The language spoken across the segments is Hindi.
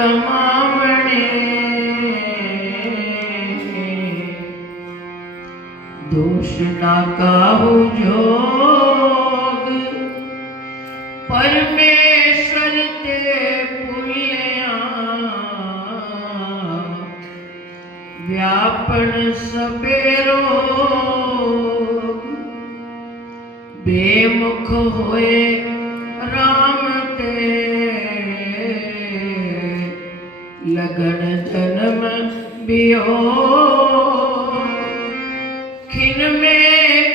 कमावणे दोष ना काहू जोग परमेश्वर ते पुल्या व्यापन सबेरो बेमुख होए राम ते लगन जन्म बियो खिन में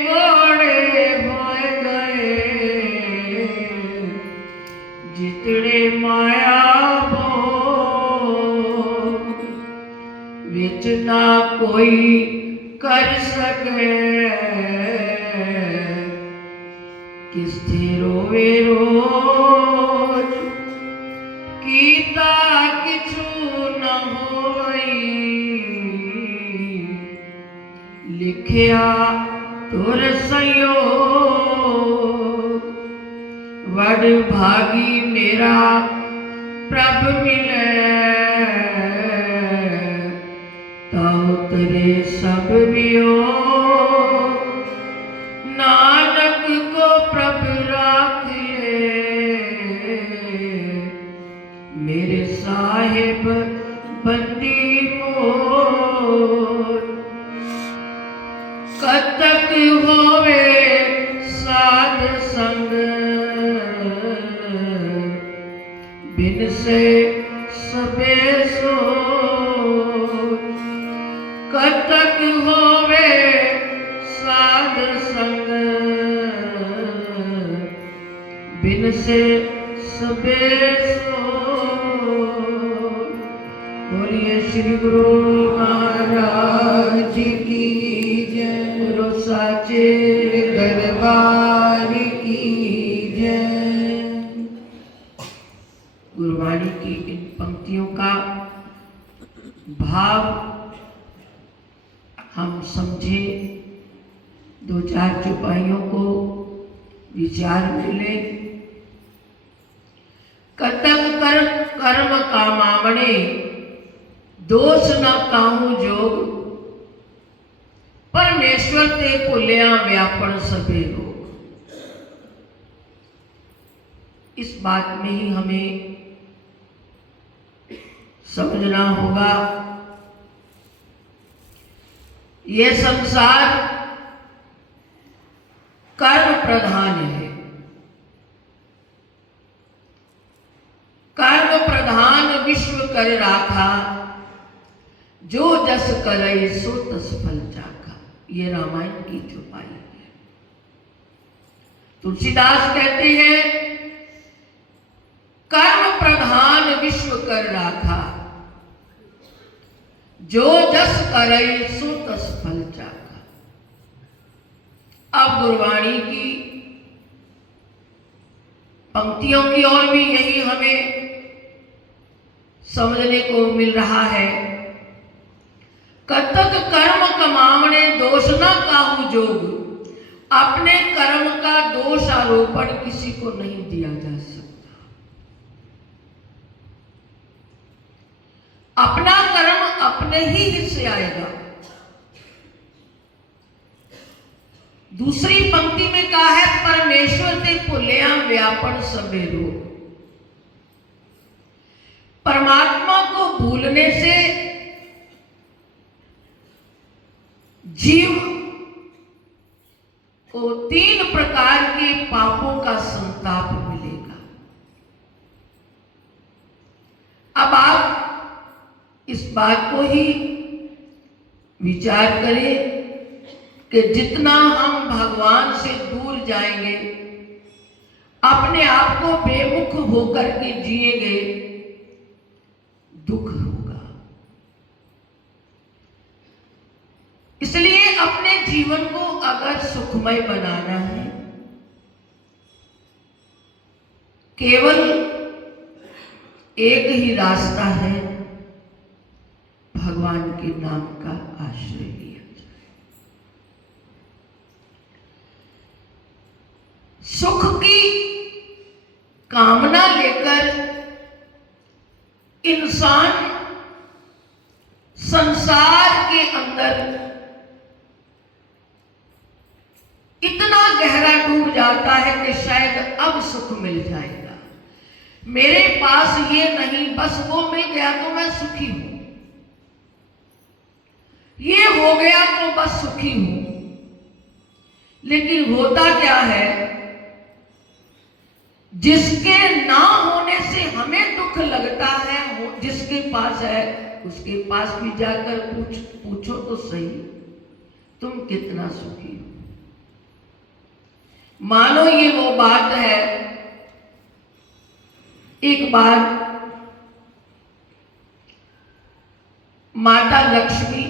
कोड़े होए गए जितने माया भोग विच ना कोई कर सके किसथे रोवे रोज कीता किछु न होई लिखिया तुर संयोग वड भागी मेरा प्रभ मिले ताऊ तेरे सब वियोग नानक को प्रभ राख ले मेरे साहिब बंदी मोर कतक होवे साध संग बिन से सबे सो कतक होवे साध संग बिन से सबे सो। बोलिए श्री गुरु महाराज की जय। गुरु साचे दरबार की जय। गुरुवाणी की इन पंक्तियों का भाव हम समझे, दो चार चौपाइयों को विचार मिले। कतक कर्म कामावणे दोष न काहू जोग परमेश्वर ते भुलिया व्यापन सबे रोग। इस बात में ही हमें समझना होगा ये संसार कर्म प्रधान है। कर्म प्रधान विश्व कर राखा जो जस करे सो तस फल चाखा। ये रामायण की चौपाई है। तुलसीदास कहते हैं कर्म प्रधान विश्व कर राखा जो जस करे सो तस फल चाखा। अब गुरुवाणी की पंक्तियों की ओर भी यही हमें समझने को मिल रहा है। कतक कर्म कमावणे दोष न काहू जोग। अपने कर्म का दोष आरोपण किसी को नहीं दिया जा सकता। अपना कर्म अपने ही हिस्से आएगा। दूसरी पंक्ति में कहा है परमेश्वर ते भुलिया व्यापन सबे रोग। परमात्मा को भूलने से जीव को 3 प्रकार के पापों का संताप मिलेगा। अब आप इस बात को ही विचार करें कि जितना हम भगवान से दूर जाएंगे, अपने आप को बेमुख होकर के जिएंगे, दुख होगा। इसलिए अपने जीवन को अगर सुखमय बनाना है, केवल एक ही रास्ता है, भगवान के नाम का आश्रय लिया जाए। सुख की कामना लेकर इंसान संसार के अंदर इतना गहरा डूब जाता है कि शायद अब सुख मिल जाएगा, मेरे पास ये नहीं, बस वो मिल गया तो मैं सुखी हूं, ये हो गया तो बस सुखी हूं। लेकिन होता क्या है, जिसके ना होने से हमें दुख लगता है, जिसके पास है उसके पास भी जाकर पूछो तो सही, तुम कितना सुखी हो। मानो ये वो बात है, एक बार माता लक्ष्मी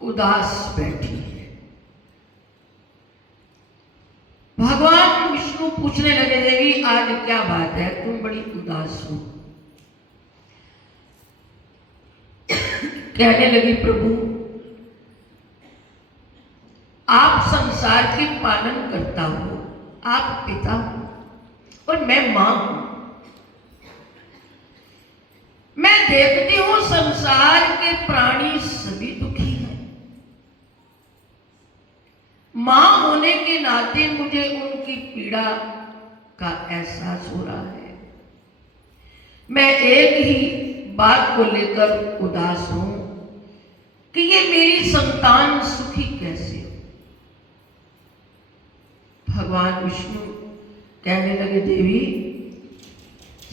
उदास बैठी है, भगवान विष्णु पूछने लगे, देवी आज क्या बात है, तुम बड़ी उदास हो। कहने लगी, प्रभु आप संसार के पालन करता हो, आप पिता हो और मैं मां हूं। मैं देखती हूं संसार के प्राणी सभी दुखी हैं, मां होने के नाते मुझे उनकी पीड़ा का एहसास हो रहा है। मैं एक ही बात को लेकर उदास हूं कि ये मेरी संतान सुखी कैसे हो। भगवान विष्णु कहने लगे, देवी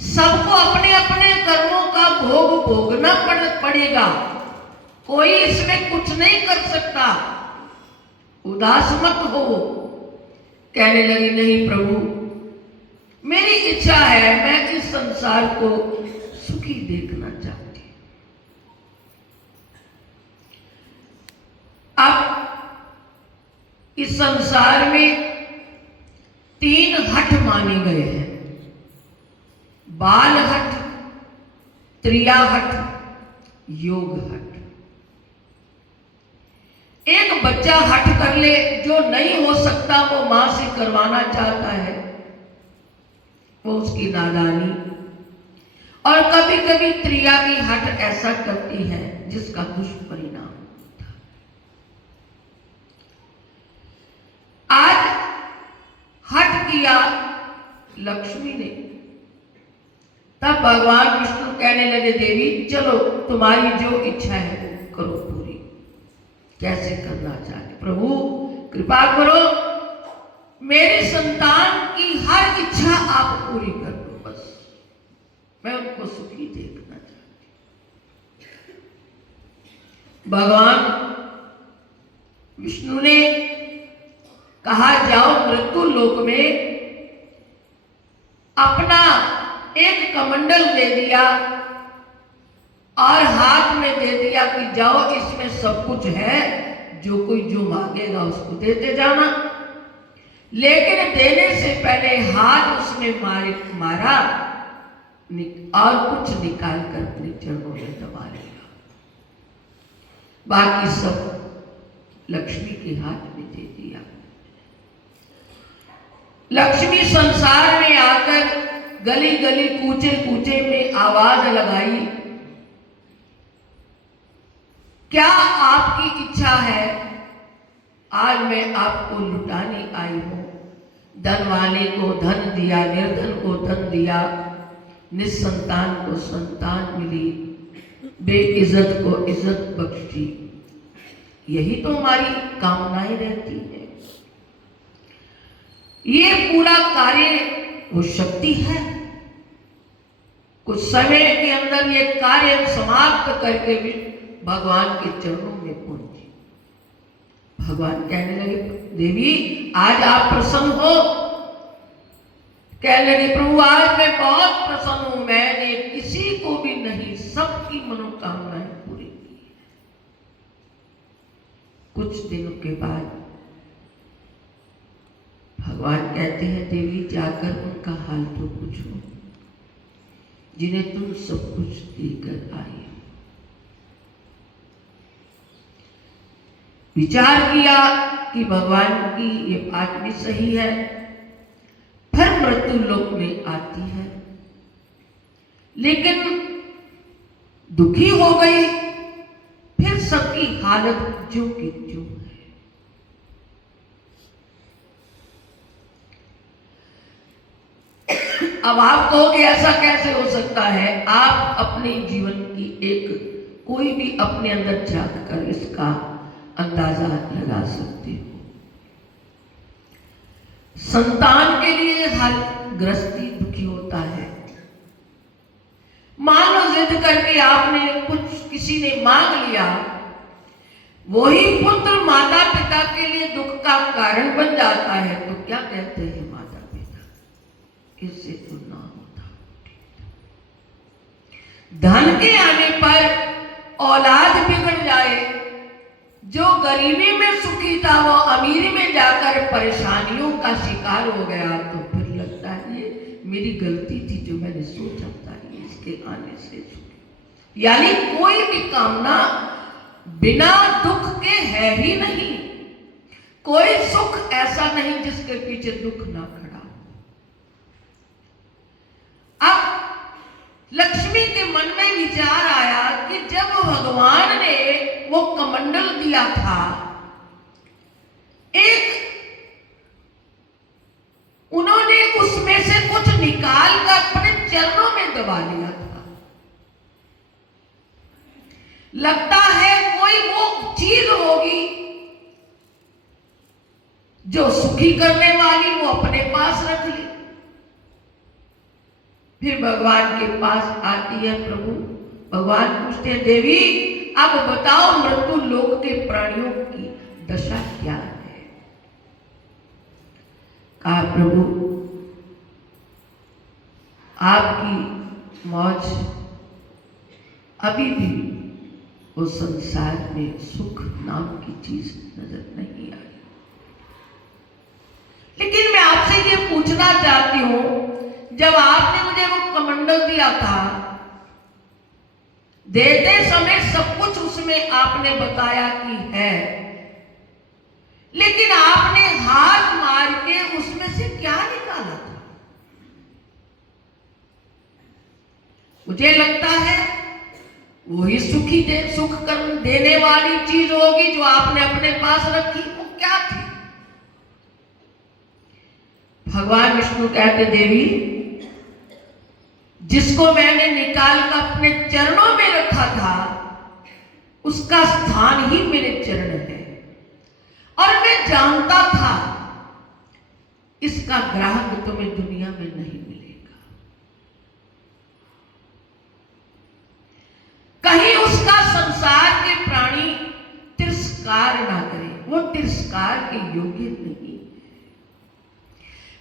सबको अपने अपने कर्मों का भोग भोगना पड़ेगा, कोई इसमें कुछ नहीं कर सकता, उदास मत हो। कहने लगी, नहीं प्रभु मेरी इच्छा है, मैं इस संसार को सुखी देखना चाहती हूं। अब इस संसार में 3 हठ माने गए हैं, बाल हठ, त्रिया हठ, योग हठ। एक बच्चा हठ कर ले, जो नहीं हो सकता वो मां से करवाना चाहता है, वो उसकी नादानी। और कभी कभी त्रिया भी हठ ऐसा करती है जिसका दुष्परिणाम होता है। आज हठ किया लक्ष्मी ने, तब भगवान विष्णु कहने लगे, देवी चलो तुम्हारी जो इच्छा है वो करो पूरी। कैसे करना चाहते प्रभु, कृपा करो, मेरी संतान की हर इच्छा आप पूरी कर दो, बस मैं उनको सुखी देखना चाहती हूं। भगवान विष्णु ने कहा, जाओ मृत्यु लोक में, अपना एक कमंडल दे दिया और हाथ में दे दिया कि जाओ इसमें सब कुछ है, जो कोई जो मांगेगा उसको देते जाना। लेकिन देने से पहले हाथ उसने मारा और कुछ निकाल कर अपने चरणों में दबा लेगा, बाकी सब लक्ष्मी के हाथ में दे दिया। लक्ष्मी संसार में आकर गली गली कूचे कूचे में आवाज लगाई, क्या आपकी इच्छा है, आज मैं आपको लुटाने आई हूं। धन वाले को धन दिया, निर्धन को धन दिया, निसंतान को संतान मिली, बेइज्जत को इज्जत बख्शी। यही तो हमारी कामनाएं रहती है। ये पूरा कार्य वो शक्ति है, कुछ समय के अंदर ये कार्य समाप्त करके भी भगवान के चरणों में पहुंची। भगवान कहने लगे, देवी आज आप प्रसन्न हो। कहने लगे, प्रभु आज मैं बहुत प्रसन्न हूं, मैंने किसी को भी नहीं, सबकी मनोकामनाएं पूरी की है। कुछ दिनों के बाद भगवान कहते हैं, देवी जाकर उनका हाल तो पूछो जिन्हें तुम सब कुछ देकर आई हो। विचार किया कि भगवान की ये बात भी सही है, फिर मृत्यु लोक में आती है। लेकिन दुखी हो गई, फिर सबकी हालत जो की जो है। अब आप कहोगे ऐसा कैसे हो सकता है? आप अपने जीवन की एक कोई भी अपने अंदर झांक कर इसका अंदाजा लगा सकते हो। संतान के लिए हर गृहस्थी दुखी होता है। मान लो जिद करके आपने कुछ किसी ने मांग लिया, वही पुत्र माता पिता के लिए दुख का कारण बन जाता है, तो क्या कहते हैं माता पिता, इससे तो ना होता। धन के आने पर औलाद बिगड़ जाए, जो गरीबी में सुखी था वो अमीरी में जाकर परेशानियों का शिकार हो गया, तो फिर लगता है ये मेरी गलती थी जो मैंने सोचा था इसके आने से सुखी। यानी कोई भी कामना बिना दुख के है ही नहीं। कोई सुख ऐसा नहीं जिसके पीछे दुख ना खड़ा। अब लक्ष्मी के मन में विचार आया कि जब भगवान ने वो कमंडल दिया था, एक उन्होंने उसमें से कुछ निकाल कर अपने चरणों में दबा लिया था। लगता है कोई वो चीज होगी जो सुखी करने वाली, वो अपने पास रख ली। फिर भगवान के पास आती है प्रभु। भगवान पूछते हैं, देवी अब बताओ मृत्यु लोक के प्राणियों की दशा क्या है? कहा प्रभु आपकी मौज अभी भी उस संसार में सुख नाम की चीज नजर नहीं आई। लेकिन मैं आपसे ये पूछना चाहती हूं, जब आपने मुझे वो कमंडल दिया था, देते समय सब कुछ उसमें आपने बताया कि है, लेकिन आपने हाथ मार के उसमें से क्या निकाला था? मुझे लगता है वही सुख देने वाली चीज होगी जो आपने अपने पास रखी। वो क्या थी? भगवान विष्णु कहते, देवी जिसको मैंने निकाल कर अपने चरणों में रखा था, उसका स्थान ही मेरे चरण है, और मैं जानता था इसका ग्राहक तुम्हें दुनिया में नहीं मिलेगा। कहीं उसका संसार के प्राणी तिरस्कार ना करे, वो तिरस्कार के योग्य नहीं।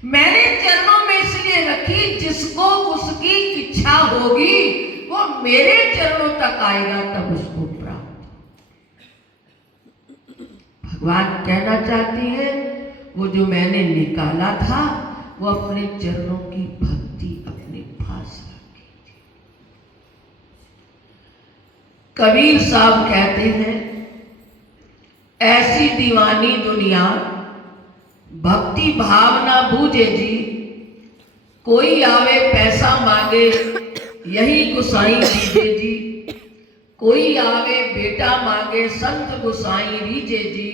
मैंने चरणों में इसलिए रखी, जिसको उसकी इच्छा होगी वो मेरे चरणों तक आएगा, तब उसको प्राप्त। भगवान कहना चाहती है, वो जो मैंने निकाला था वो अपने चरणों की भक्ति अपने पास रखी थी। कबीर साहब कहते हैं, ऐसी दीवानी दुनिया भक्ति भावना बूझे जी, कोई आवे पैसा मांगे यही गुसाई दीजे जी, कोई आवे बेटा मांगे संत गुसाई रीजे जी,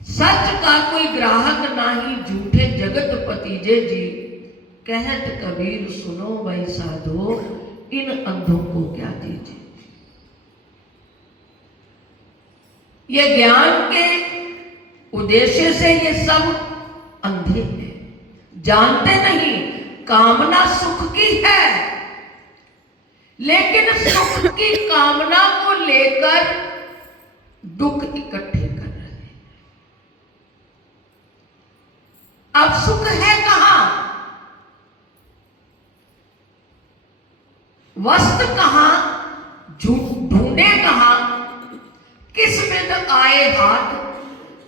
सच का कोई ग्राहक नाही झूठे जगत पतीजे जी, कहत कबीर सुनो भाई साधो इन अंधों को क्या दीजिए। ये ज्ञान के उद्देश्य से ये सब अंधे हैं, जानते नहीं कामना सुख की है, लेकिन सुख की कामना को लेकर दुख इकट्ठे कर रहे हैं। अब सुख है कहां? वस्तु कहां? ढूंढे कहां? किस विद आए हाथ,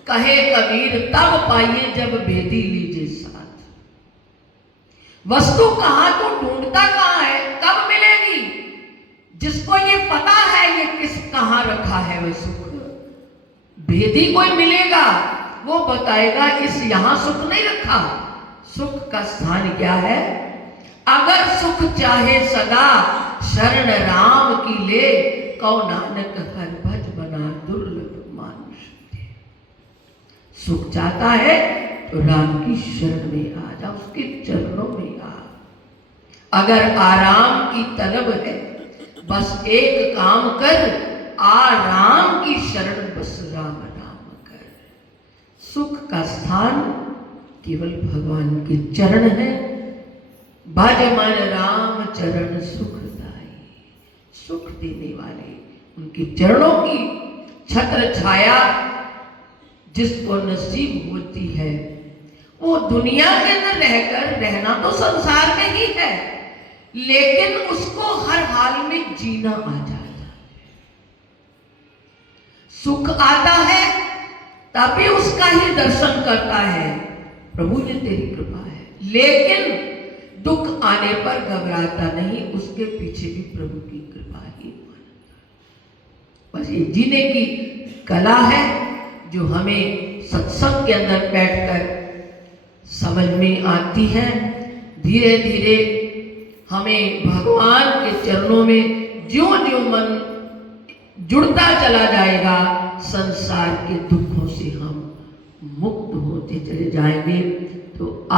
कहे कबीर तब पाइए जब भेदी लीजिए साथ। वस्तु कहां तो ढूंढता कहां है, कब मिलेगी? जिसको ये पता है ये किस कहां रखा है वह सुख, भेदी कोई मिलेगा, वो बताएगा इस यहां सुख नहीं रखा। सुख का स्थान क्या है? अगर सुख चाहे सदा शरण राम की ले, कौ नानक हर भज बना दुर्लभ मानुष थे। सुख चाहता है तो राम की शरण में आ जा, उसके चरणों में आ। अगर आराम की तलब है, बस एक काम कर, आराम की शरण बस राम नाम कर। सुख का स्थान केवल भगवान के चरण है। भज मन राम चरण सुखदाई, सुख देने वाले उनके चरणों की छत्र छाया जिसको नसीब होती है, वो दुनिया के अंदर रहकर, रहना तो संसार में ही है, लेकिन उसको हर हाल में जीना आ जाता है। सुख आता है तभी उसका ही दर्शन करता है, प्रभु ने तेरी कृपा है। लेकिन दुख आने पर घबराता नहीं, उसके पीछे भी प्रभु की कृपा ही मानता। बस ये जीने की कला है जो हमें सत्संग के अंदर बैठकर समझ में आती है। धीरे धीरे हमें भगवान के चरणों में ज्यों ज्यों मन जुड़ता चला जाएगा, संसार के दुखों से हम मुक्त होते चले जाएंगे। तो